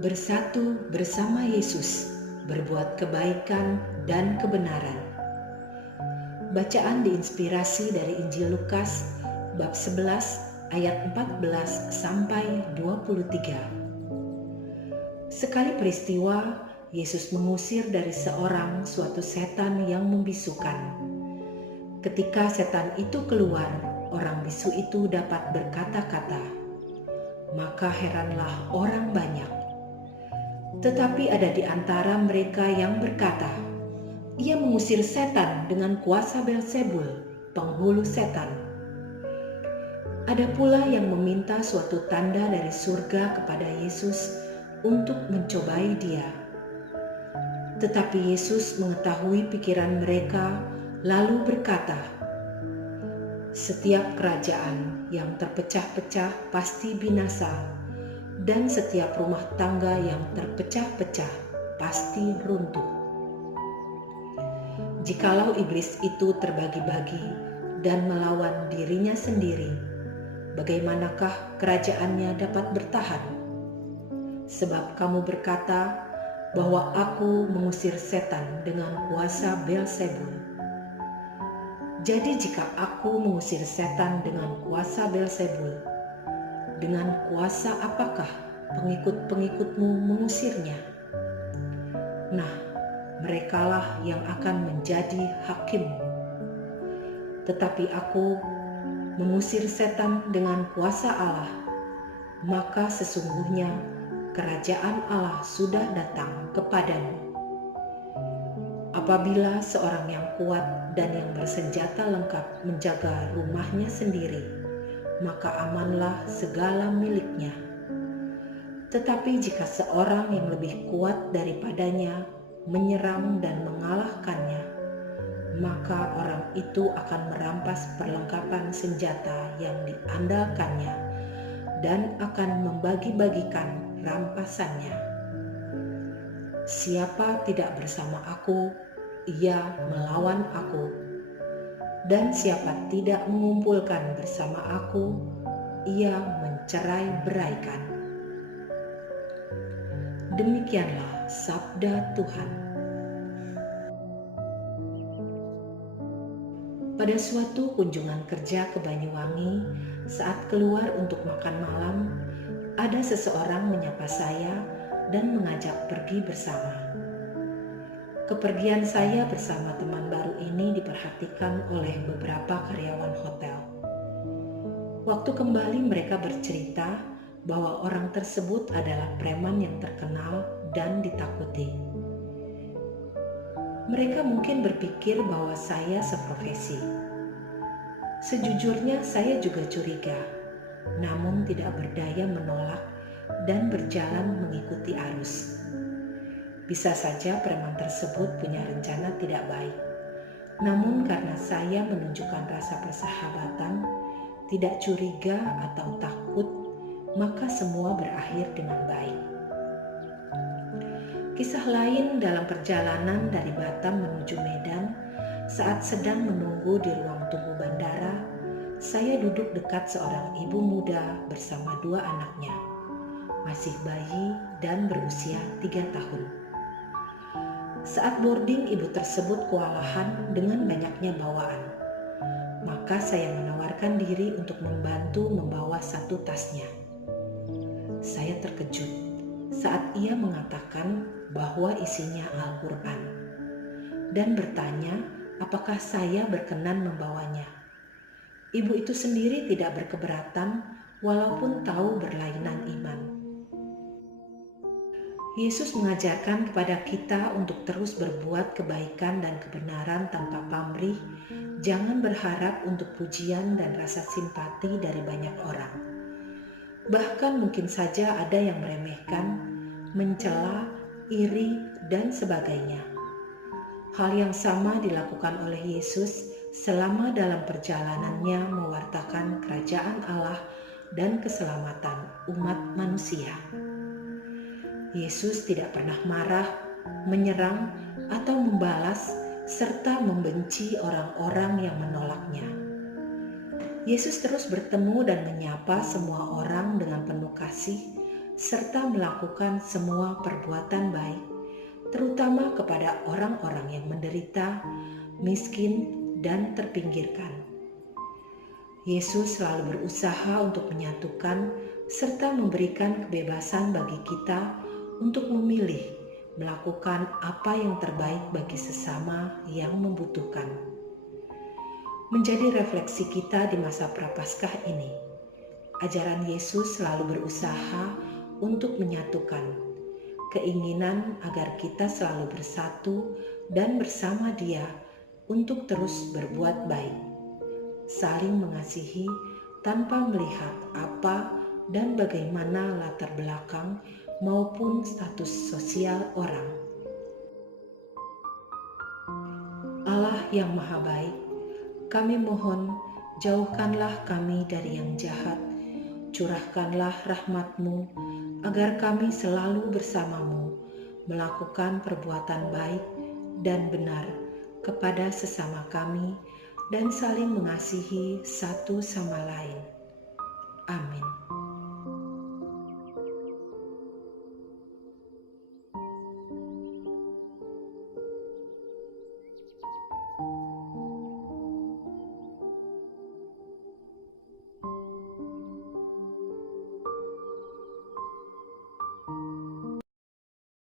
Bersatu bersama Yesus, berbuat kebaikan dan kebenaran. Bacaan diinspirasi dari Injil Lukas bab 11 ayat 14 sampai 23. Sekali peristiwa, Yesus mengusir dari seorang suatu setan yang membisukan. Ketika setan itu keluar, orang bisu itu dapat berkata-kata. Maka heranlah orang banyak. Tetapi ada di antara mereka yang berkata, "Ia mengusir setan dengan kuasa Beelzebul, penghulu setan." Ada pula yang meminta suatu tanda dari surga kepada Yesus untuk mencobai dia. Tetapi Yesus mengetahui pikiran mereka, lalu berkata, "Setiap kerajaan yang terpecah-pecah pasti binasa, dan setiap rumah tangga yang terpecah-pecah pasti runtuh. Jikalau iblis itu terbagi-bagi dan melawan dirinya sendiri, bagaimanakah kerajaannya dapat bertahan? Sebab kamu berkata bahwa aku mengusir setan dengan kuasa Beelzebul. Jadi jika aku mengusir setan dengan kuasa Beelzebul, dengan kuasa apakah pengikut-pengikutmu mengusirnya? Nah, merekalah yang akan menjadi hakimmu. Tetapi aku mengusir setan dengan kuasa Allah, maka sesungguhnya kerajaan Allah sudah datang kepadamu. Apabila seorang yang kuat dan yang bersenjata lengkap menjaga rumahnya sendiri, maka amanlah segala miliknya. Tetapi jika seorang yang lebih kuat daripadanya menyerang dan mengalahkannya, maka orang itu akan merampas perlengkapan senjata yang diandalkannya dan akan membagi-bagikan rampasannya. Siapa tidak bersama aku, ia melawan aku. Dan siapa tidak mengumpulkan bersama aku, ia mencerai-beraikan." Demikianlah sabda Tuhan. Pada suatu kunjungan kerja ke Banyuwangi, saat keluar untuk makan malam, ada seseorang menyapa saya dan mengajak pergi bersama. Kepergian saya bersama teman baru ini diperhatikan oleh beberapa karyawan hotel. Waktu kembali mereka bercerita bahwa orang tersebut adalah preman yang terkenal dan ditakuti. Mereka mungkin berpikir bahwa saya seprofesi. Sejujurnya saya juga curiga, namun tidak berdaya menolak dan berjalan mengikuti arus. Bisa saja preman tersebut punya rencana tidak baik. Namun karena saya menunjukkan rasa persahabatan, tidak curiga atau takut, maka semua berakhir dengan baik. Kisah lain dalam perjalanan dari Batam menuju Medan, saat sedang menunggu di ruang tunggu bandara, saya duduk dekat seorang ibu muda bersama dua anaknya, masih bayi dan berusia 3 tahun. Saat boarding, ibu tersebut kewalahan dengan banyaknya bawaan. Maka saya menawarkan diri untuk membantu membawa satu tasnya. Saya terkejut saat ia mengatakan bahwa isinya Al-Quran dan bertanya apakah saya berkenan membawanya. Ibu itu sendiri tidak berkeberatan walaupun tahu berlainan iman. Yesus mengajarkan kepada kita untuk terus berbuat kebaikan dan kebenaran tanpa pamrih. Jangan berharap untuk pujian dan rasa simpati dari banyak orang. Bahkan mungkin saja ada yang meremehkan, mencela, iri, dan sebagainya. Hal yang sama dilakukan oleh Yesus selama dalam perjalanannya mewartakan kerajaan Allah dan keselamatan umat manusia. Yesus tidak pernah marah, menyerang, atau membalas, serta membenci orang-orang yang menolaknya. Yesus terus bertemu dan menyapa semua orang dengan penuh kasih, serta melakukan semua perbuatan baik, terutama kepada orang-orang yang menderita, miskin, dan terpinggirkan. Yesus selalu berusaha untuk menyatukan serta memberikan kebebasan bagi kita untuk memilih melakukan apa yang terbaik bagi sesama yang membutuhkan. Menjadi refleksi kita di masa Prapaskah ini, ajaran Yesus selalu berusaha untuk menyatukan keinginan agar kita selalu bersatu dan bersama Dia untuk terus berbuat baik, saling mengasihi tanpa melihat apa dan bagaimana latar belakang maupun status sosial orang. Allah yang Maha Baik, kami mohon jauhkanlah kami dari yang jahat, curahkanlah rahmat-Mu agar kami selalu bersama-Mu melakukan perbuatan baik dan benar kepada sesama kami dan saling mengasihi satu sama lain. Amin.